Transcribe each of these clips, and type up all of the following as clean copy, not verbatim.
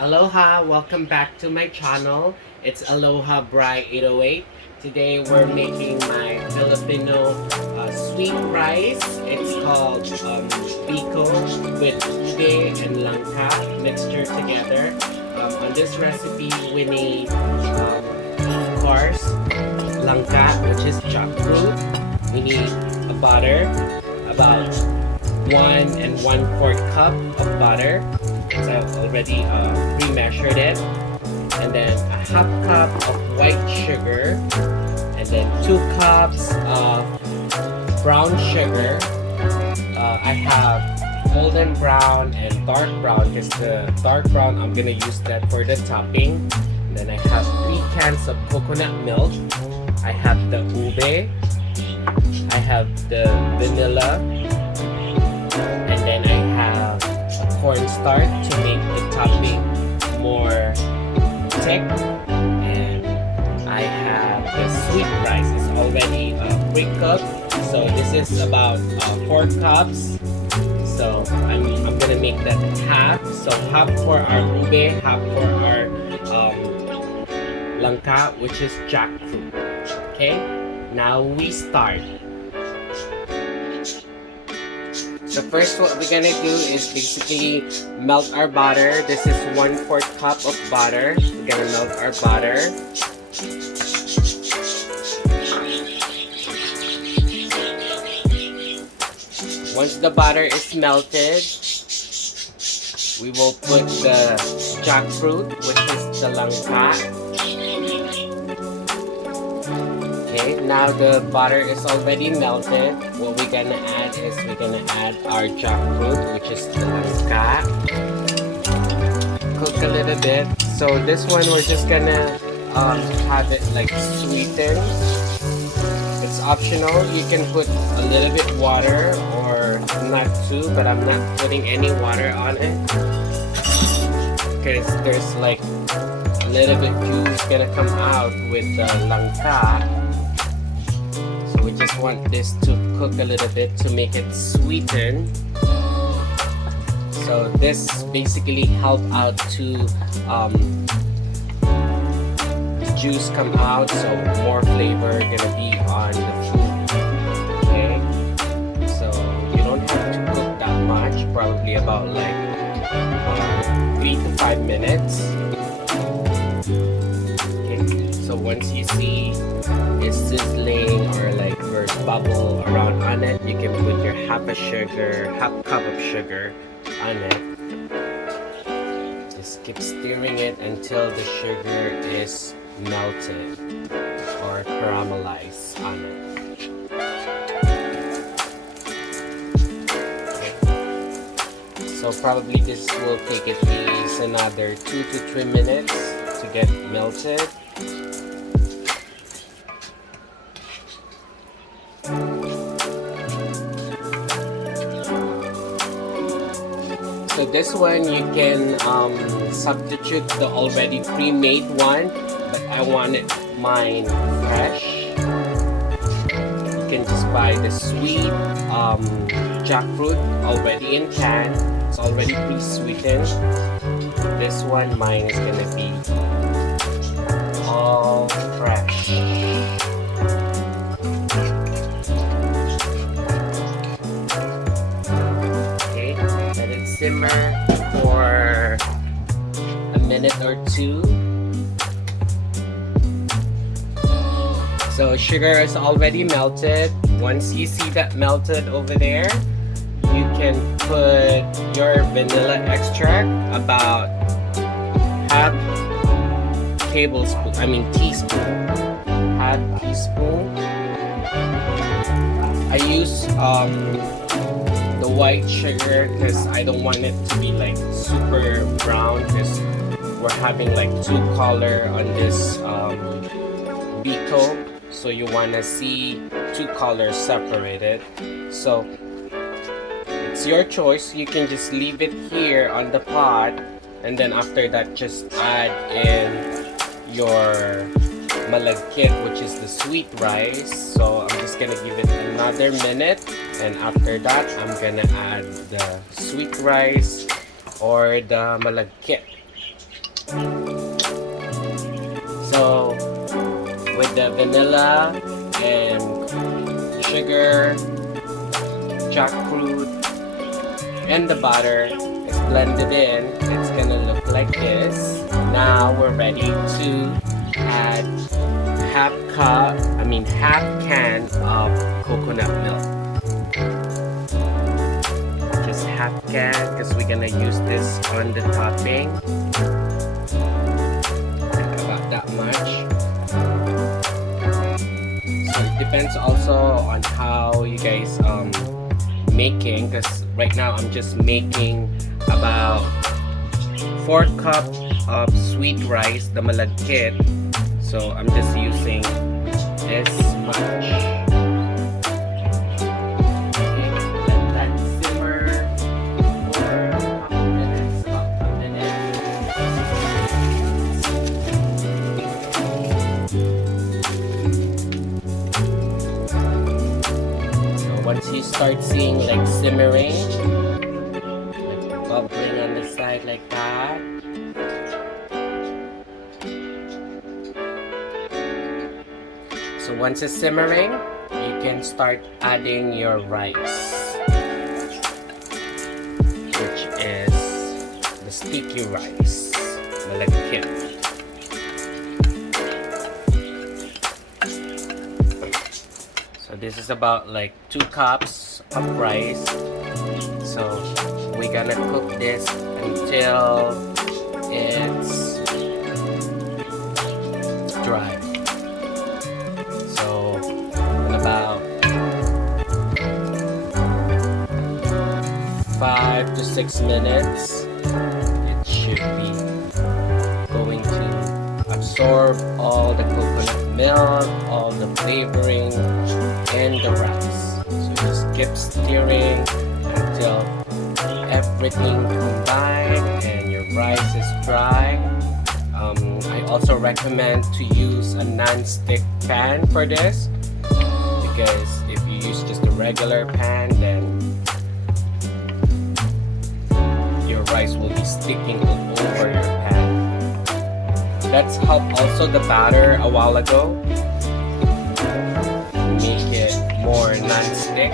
Aloha, welcome back to my channel. It's Aloha Bry 808. Today we're making my Filipino sweet rice. It's called Biko with Ube and Langka mixture together. On this recipe we need, of course, Langka, which is jackfruit. We need a butter, about 1 1/4 cup of butter. So I've already pre-measured it, and then a half cup of white sugar, and then 2 cups of brown sugar. I have golden brown and dark brown, because the dark brown I'm gonna use that for the topping. And then I have 3 cans of coconut milk. I have the ube, I have the vanilla, and then I have cornstarch to make the topping more thick, and I have the sweet rice. It's already pre-cooked, so this is about 4 cups. So I'm gonna make that half. So half for our ube, half for our langka, which is jackfruit. Okay, now we start. So first, what we're gonna do is basically melt our butter. This is 1/4 cup of butter. We're gonna melt our butter. Once the butter is melted, we will put the jackfruit, which is the langka. Okay, now the butter is already melted. What we're gonna add is we're gonna add our jackfruit, which is the langka. Cook a little bit. So this one we're just gonna have it like sweetened. It's optional. You can put a little bit water or not too, but I'm not putting any water on it because there's like a little bit juice gonna come out with the langka. We just want this to cook a little bit to make it sweeten. So this basically help out to juice come out, so more flavor gonna be on the food. Okay, so you don't have to cook that much, probably about like 3 to 5 minutes. So once you see it's sizzling or like there's bubble around on it, you can put your half cup of sugar on it. Just keep stirring it until the sugar is melted or caramelized on it. Okay. So probably this will take at least another 2 to 3 minutes to get melted. So this one you can substitute the already pre-made one, but I wanted mine fresh. You can just buy the sweet jackfruit already in can. It's already pre-sweetened. This one, mine is gonna be all fresh. Simmer for a minute or 2. So sugar is already melted. Once you see that melted over there, you can put your vanilla extract, about half teaspoon. Half teaspoon. I use the white sugar because I don't want it to be like super brown, because we're having like 2 color on this Biko, so you want to see 2 colors separated. So it's your choice. You can just leave it here on the pot, and then after that just add in your malagkit, which is the sweet rice. So I'm just gonna give it another minute, and after that I'm gonna add the sweet rice or the malagkit. So with the vanilla and sugar, jackfruit, and the butter is blended in, it's gonna look like this. Now we're ready to add half can of coconut milk. Just half can because we're gonna use this on the topping. About that much. So it depends also on how you guys making, because right now I'm just making about 4 cups of sweet rice, the malagkit. So I'm just using this much. Okay, let that simmer for a couple minutes, about a minute. So once you start seeing like simmering, like bubbling on the side like that, so once it's simmering, you can start adding your rice, which is the sticky rice, malagkit. So this is about like 2 cups of rice. So we're gonna cook this until it's dry. So in about 5 to 6 minutes, it should be going to absorb all the coconut milk, all the flavoring, and the rice. So just keep stirring until everything combined and your rice is dry. I also recommend to use a non-stick pan for this, because if you use just a regular pan, then your rice will be sticking all over your pan. That's helped also the batter a while ago, make it more non-stick.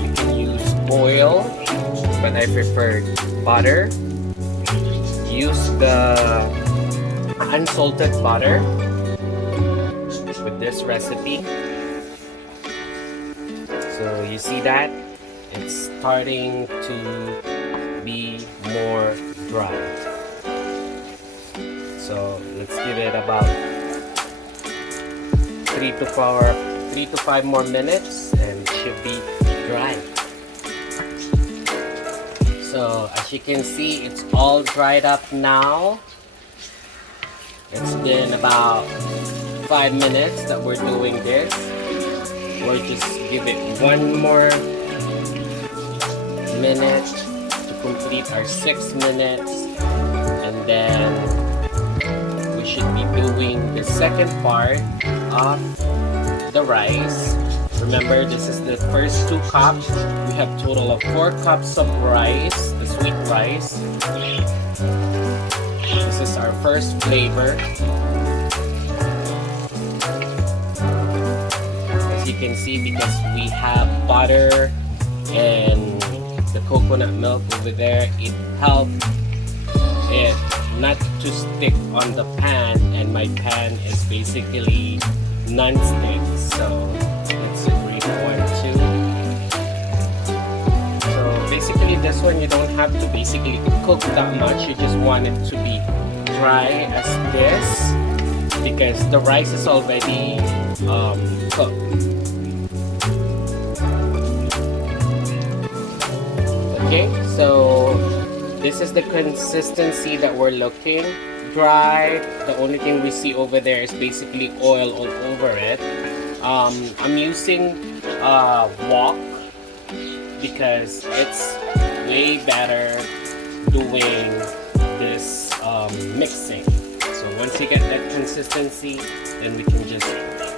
You can use oil, but I prefer butter. Use the unsalted butter with this recipe. So you see that it's starting to be more dry. So let's give it about 3 to 5 more minutes and it should be dry. So as you can see, it's all dried up now. It's been about 5 minutes that we're doing this. We'll just give it 1 more minute to complete our 6 minutes, and then we should be doing the second part of the rice. Remember, this is the first 2 cups. We have total of 4 cups of rice, the sweet rice. This is our first flavor. As you can see, because we have butter and the coconut milk over there, it helped it not to stick on the pan, and my pan is basically non-stick, so it's a great one too. So basically this one you don't have to basically cook that much, you just want it to be dry as this, because the rice is already cooked. Okay, so this is the consistency that we're looking. Dry. The only thing we see over there is basically oil all over it. I'm using wok because it's way better doing this mixing. So once you get that consistency, then we can just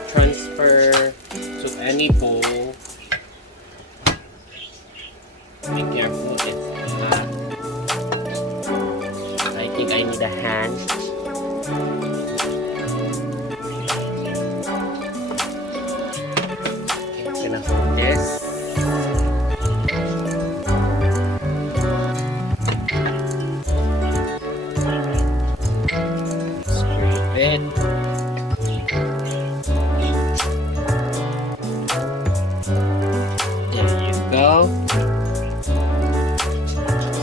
transfer to any bowl. Be careful, it's hot. I think I need the hand. Okay, I'm gonna hold this. Scrape it. There you go.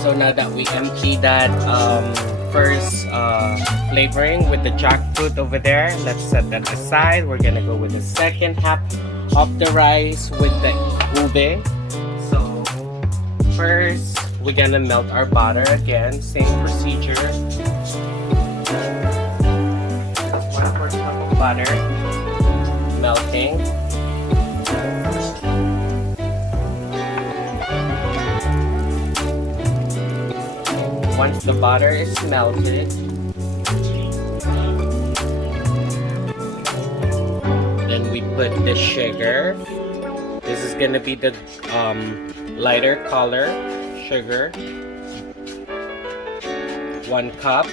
So now that we empty that first flavoring with the jackfruit over there, let's set that aside. We're gonna go with the second half of the rice with the ube. So first, we're gonna melt our butter again. Same procedure. 1/4 cup of butter melting. Once the butter is melted, then we put the sugar. This is gonna be the lighter color sugar. 1 cup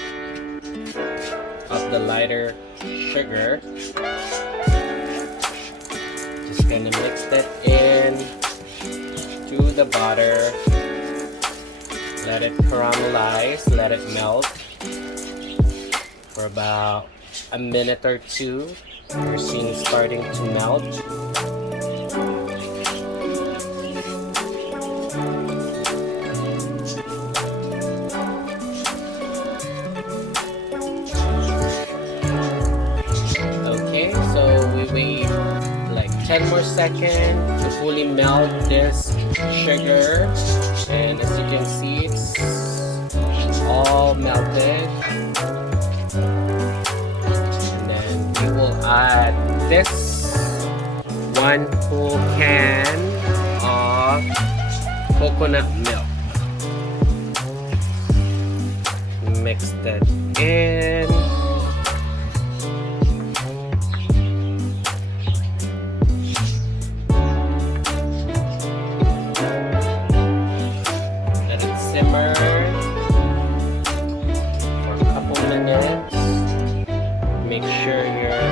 of the lighter sugar. Just gonna mix that in to the butter. Let it caramelize, let it melt for about a minute or two. You're seeing it starting to melt. Okay, so we wait like 10 more seconds to fully melt this sugar. And as you can see, it's all melted. And then we will add this 1 full can of coconut milk. Mix that in. Simmer for a couple minutes. Make sure your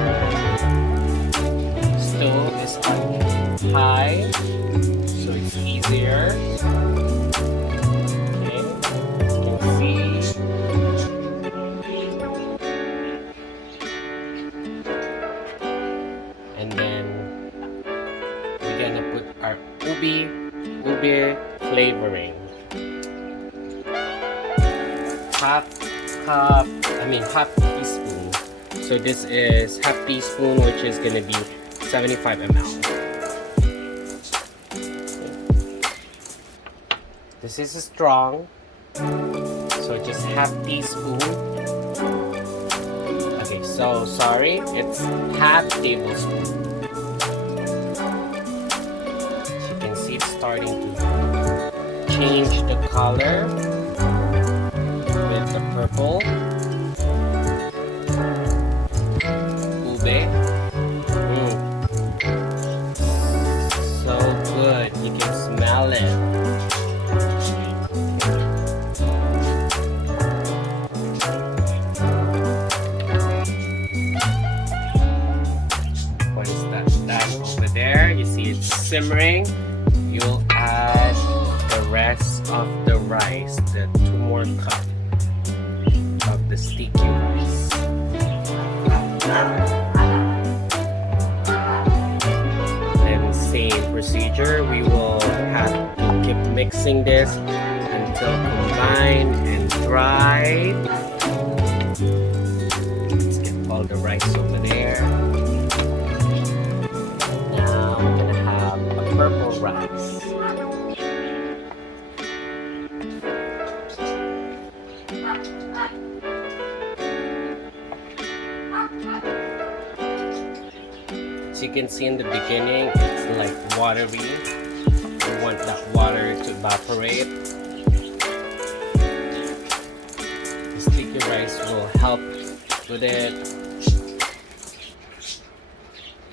stove is on high so it's easier. Okay, you can see. And then we're gonna put our ube flavoring. Half teaspoon. So this is half teaspoon, which is gonna be 75 ml. This is strong, so just half teaspoon. Okay, so sorry, it's half tablespoon. As you can see, it's starting to change the color. The purple ube. So good, you can smell it. Once that's done over there, you see it's simmering, you'll add the rest of the rice, the 2 more cups of the sticky rice. Then same procedure, we will have to keep mixing this until combined and dry. Let's get all the rice over there. Now we're gonna have a purple rice. As you can see in the beginning, it's like watery. We want that water to evaporate. The sticky rice will help with it.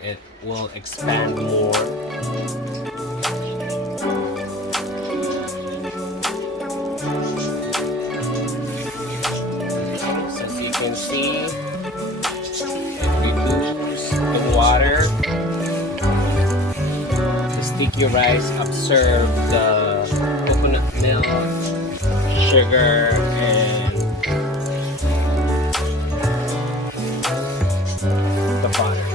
It will expand more. sticky rice absorb the coconut milk, sugar, and the butter.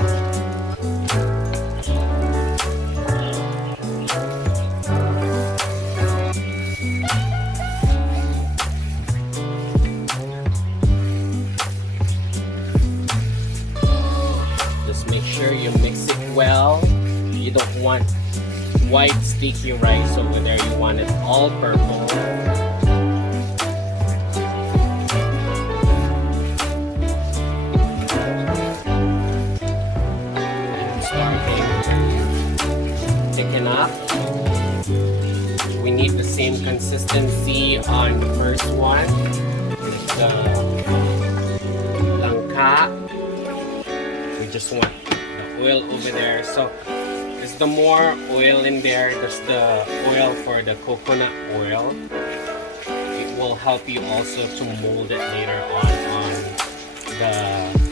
Just make sure you mix it well. You don't want white sticky rice over there. You want it all purple. Thicken up. We need the same consistency on the first one with the langka. We just want the oil over there. So there's the more oil in there, there's the oil for the coconut oil. It will help you also to mold it later on the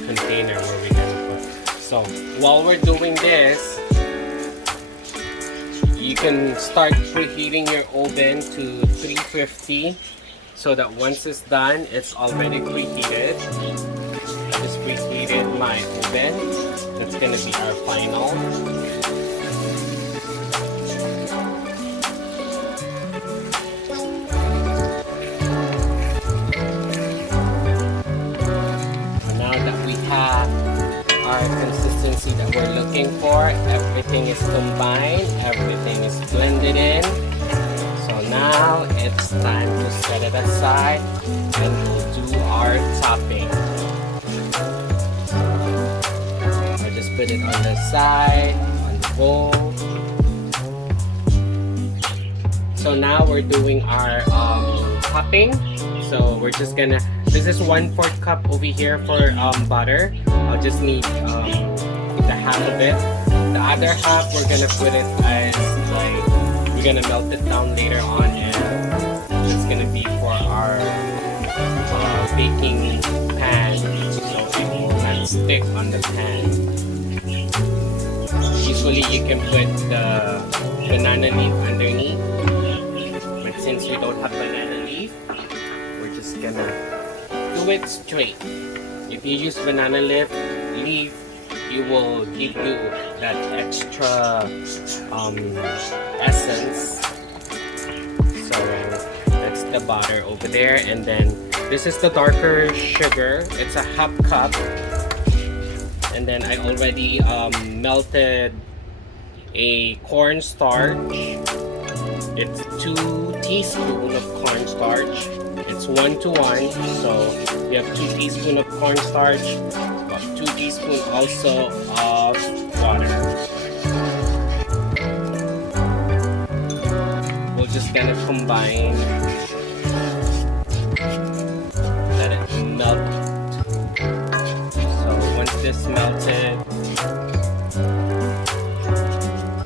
container where we're gonna put. So while we're doing this, you can start preheating your oven to 350 so that once it's done, it's already preheated. I just preheated my oven. That's gonna be our final. Now that we have our consistency that we're looking for, everything is combined, everything is blended in. So now it's time to set it aside and we'll do our topping. I'll just put it on the side, on the bowl. So now we're doing our topping. So we're just gonna, this is 1/4 cup over here for butter. I'll just need the half of it. The other half we're gonna put it as like, we're gonna melt it down later on, and it's gonna be for our baking pan, so it will not stick on the pan. Usually you can put the banana leaf underneath, but since we don't have banana leaf, we're just gonna do it straight. If you use banana leaf, it will give you that extra essence. So that's the butter over there, and then this is the darker sugar. It's a half cup, and then I already melted a cornstarch. It's 2 teaspoons of cornstarch. It's 1-to-1, so you have 2 teaspoons of cornstarch, about 2 teaspoons also of water. We're just gonna combine, let it melt. So once this melted,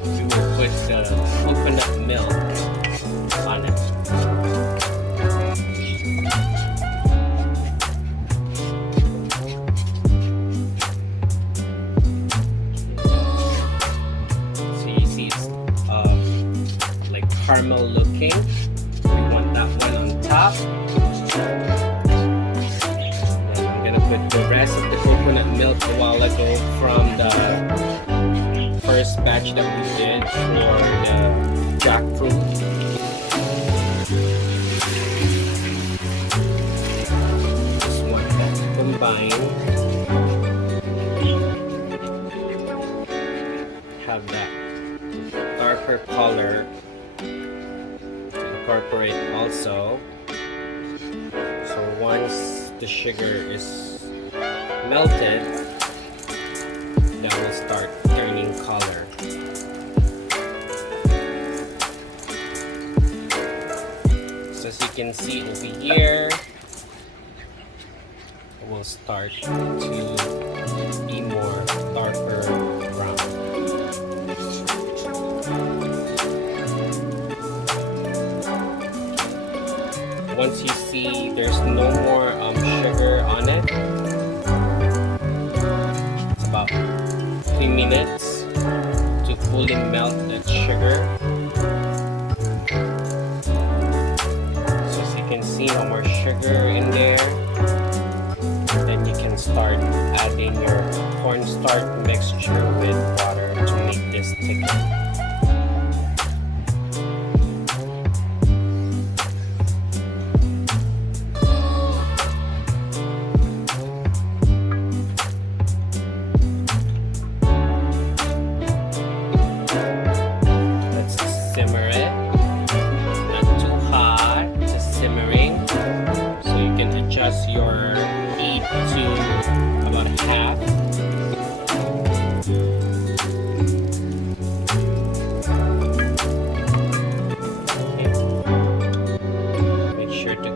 we will put the coconut milk on it. Caramel looking. We want that one on top. Then I'm gonna put the rest of the coconut milk a while ago from the first batch that we did for the jackfruit. Just want that to combine. Have that darker color incorporate also. So once the sugar is melted, that will start turning color. So as you can see over here, it will start to be more darker brown. Once you see there's no more sugar on it, it's about 3 minutes to fully melt that sugar. So as you can see, no more sugar in there. Then you can start adding your cornstarch mixture with water to make this thicken. Simmer it, not too hot, just simmering. So you can adjust your heat to about half. Okay. Make sure to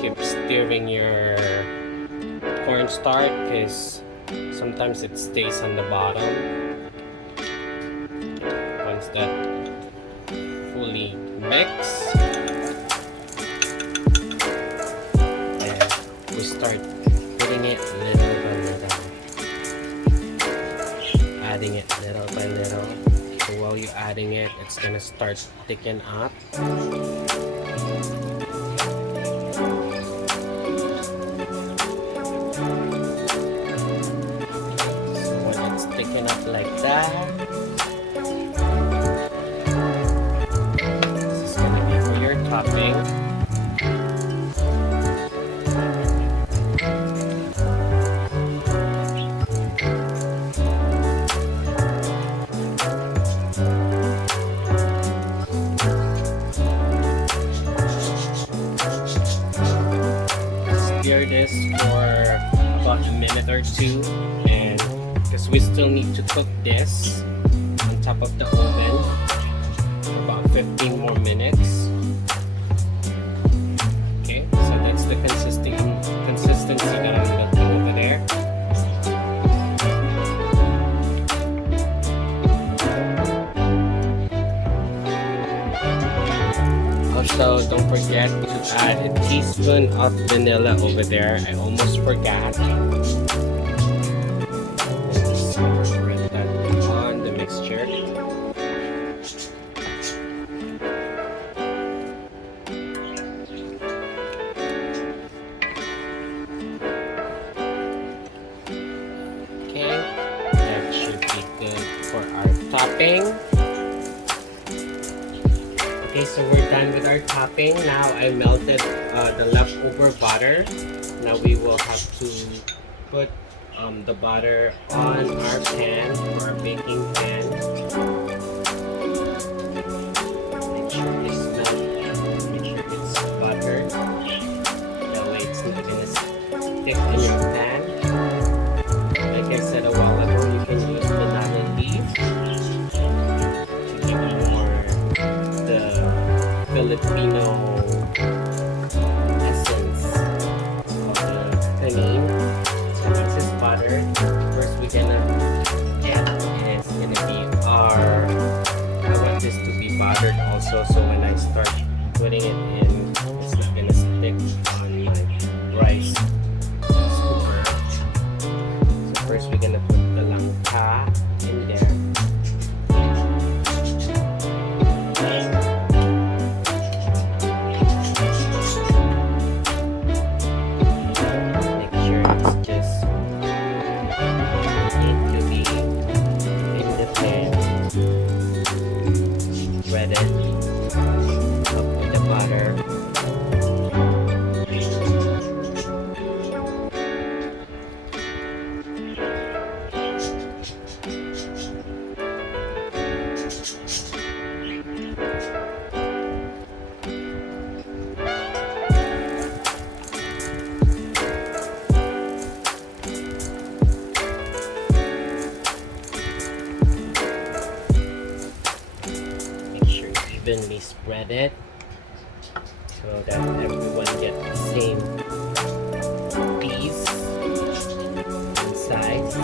keep stirring your cornstarch because sometimes it stays on the bottom. Once that fully mix, and we start putting it little by little, adding it little by little. So while you're adding it, it's gonna start thicken up. So when it's thicken up like that, topping. Stir this for about a minute or two, and because we still need to cook this on top of the oven for about 15 more minutes. So that's the consistency that I'm looking over there. Also, don't forget to add a teaspoon of vanilla over there. I almost forgot. Let's incorporate that on the mixture. That should be good for our topping. Okay, so we're done with our topping. Now I melted the leftover butter. Now we will have to put the butter on our pan, or our baking pan. Make sure it's melted. Make sure it's buttered. That way it's not gonna stick in your pan. Like I said a while ago, you can use banana leaf to give you more the Filipino essence of the panin. So once it's buttered, first we're gonna get is gonna be our. I want this to be buttered also, so when I start putting it in, it's not gonna stick on my rice. First, we're gonna put the langka in there. Make sure it's just need to be in the pan, breaded up with the butter. Evenly spread it so that everyone gets the same piece and size.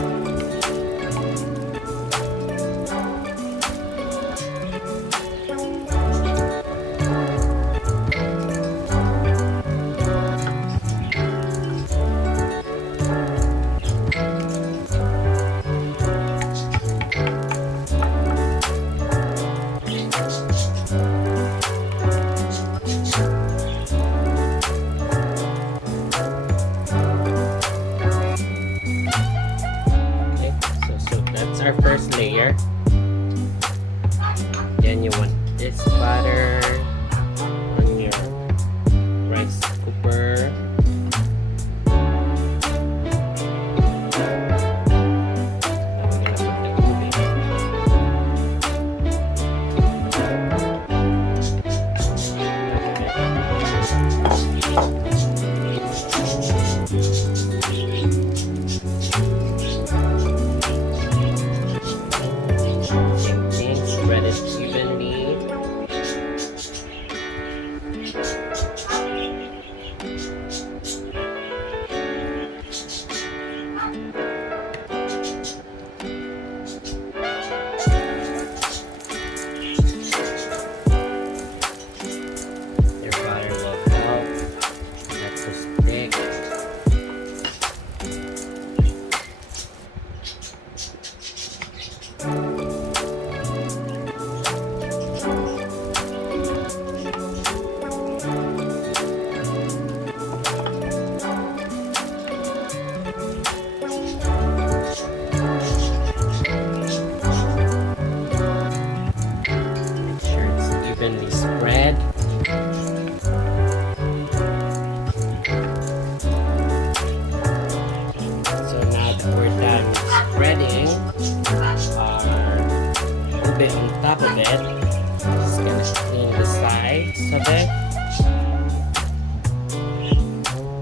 it.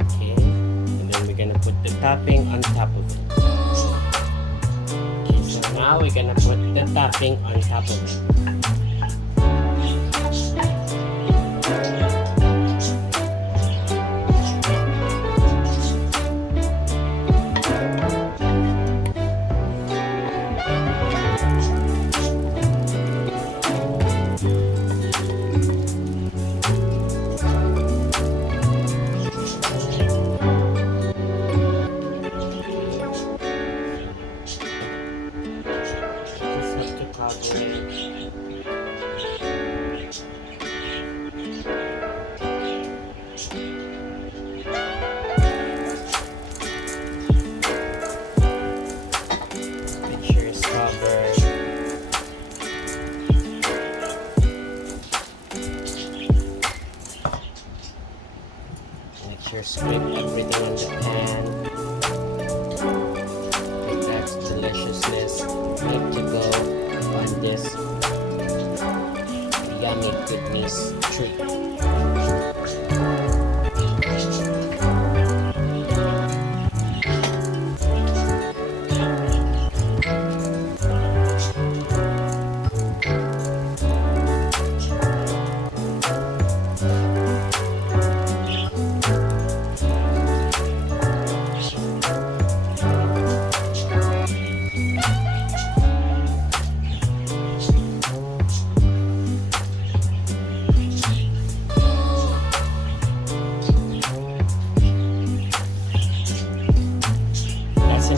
Okay, and then we're gonna put the topping on top of it. Okay, so now we're gonna put the topping on top of it. Make sure scrape everything on the pan. That deliciousness need to go on this yummy goodness treat.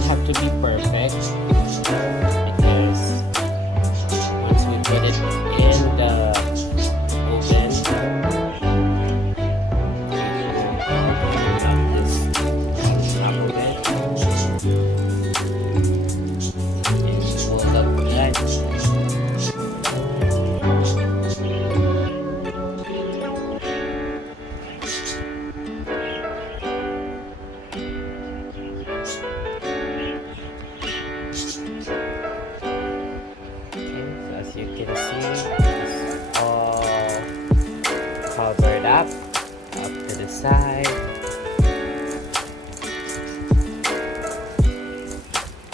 Have to be perfect because once we put it in the oven, we will this on top of it, and it will look good. You can see it's all covered up to the side.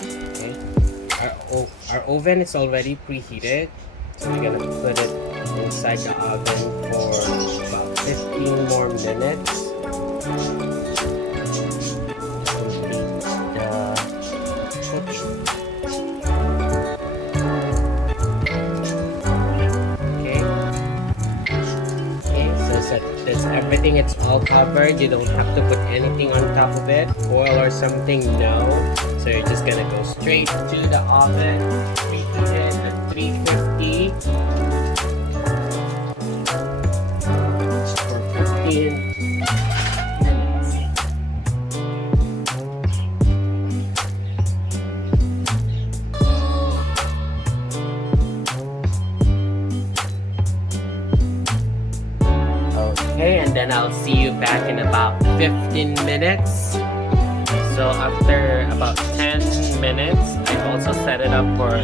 Okay, our oven is already preheated, so we're gonna put it inside the oven for about 15 more minutes. Complete the cooking. That's everything, it's all covered. You don't have to put anything on top of it, foil or something, no. So you're just gonna go straight to the oven, preheat it at 350 for 15 minutes. Okay, and then I'll see you back in about 15 minutes. So after about 10 minutes, I also set it up for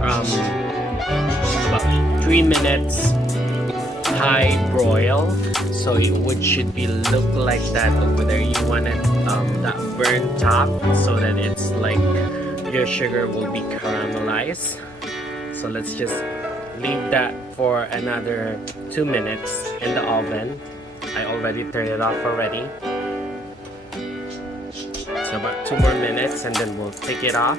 about 3 minutes high broil. So it should be look like that over there. You want it that burnt top so that it's like your sugar will be caramelized. So let's just leave that for another 2 minutes in the oven. I already turned it off already. So about 2 more minutes and then we'll take it off.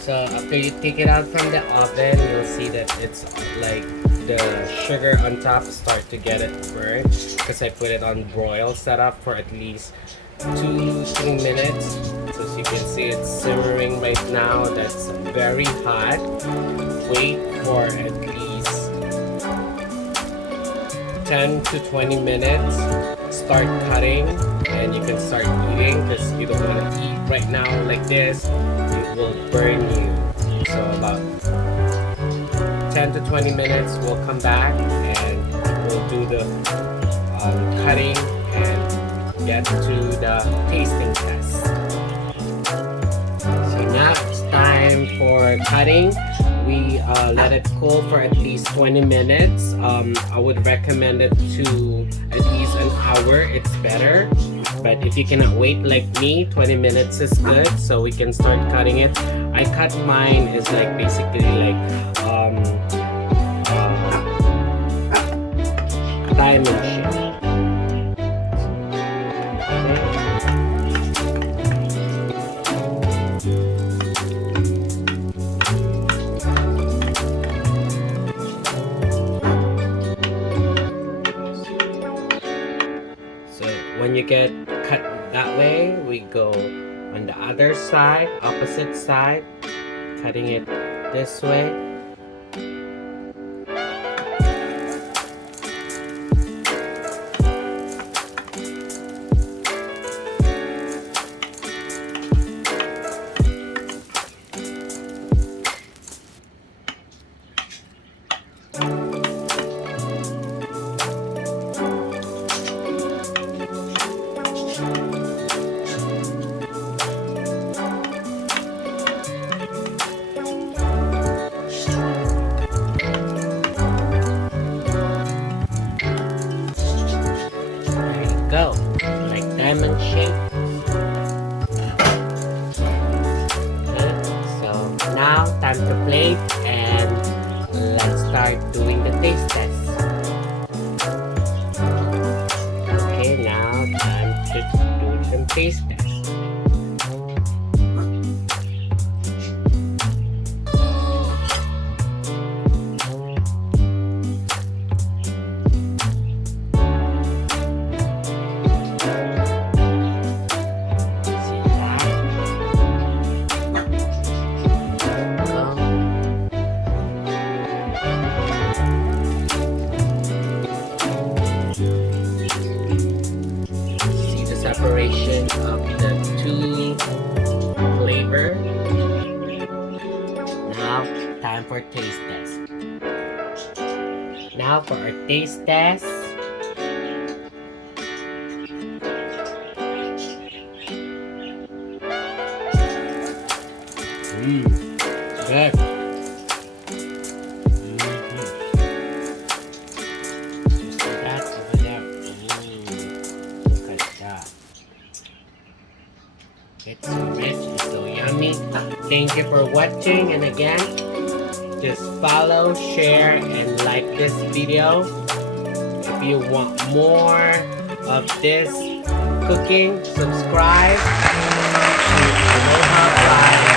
So after you take it out from the oven, you'll see that it's like the sugar on top start to get it burnt because I put it on broil setup for at least 2-3 minutes. So as you can see, it's simmering right now. That's very hot. Wait for at least 10 to 20 minutes. Start cutting and you can start eating because you don't want to eat right now like this. It will burn you. So about 10 to 20 minutes we'll come back and we'll do the cutting and get to the tasting test. So now it's time for cutting. We let it cool for at least 20 minutes. I would recommend it to at least an hour. It's better. But if you cannot wait like me, 20 minutes is good. So we can start cutting it. I cut mine is like basically like diamond shape. When you get cut that way, we go on the other side, opposite side, cutting it this way. Go, like diamond shape. Good. So now time to plate and let's start doing the taste test. Okay, now time to do some taste test. Separation of the two flavor. Now time for taste test. Now for our taste test. Good. It's so rich, it's so yummy. Thank you for watching, and again, just follow, share, and like this video. If you want more of this cooking, subscribe to Aloha by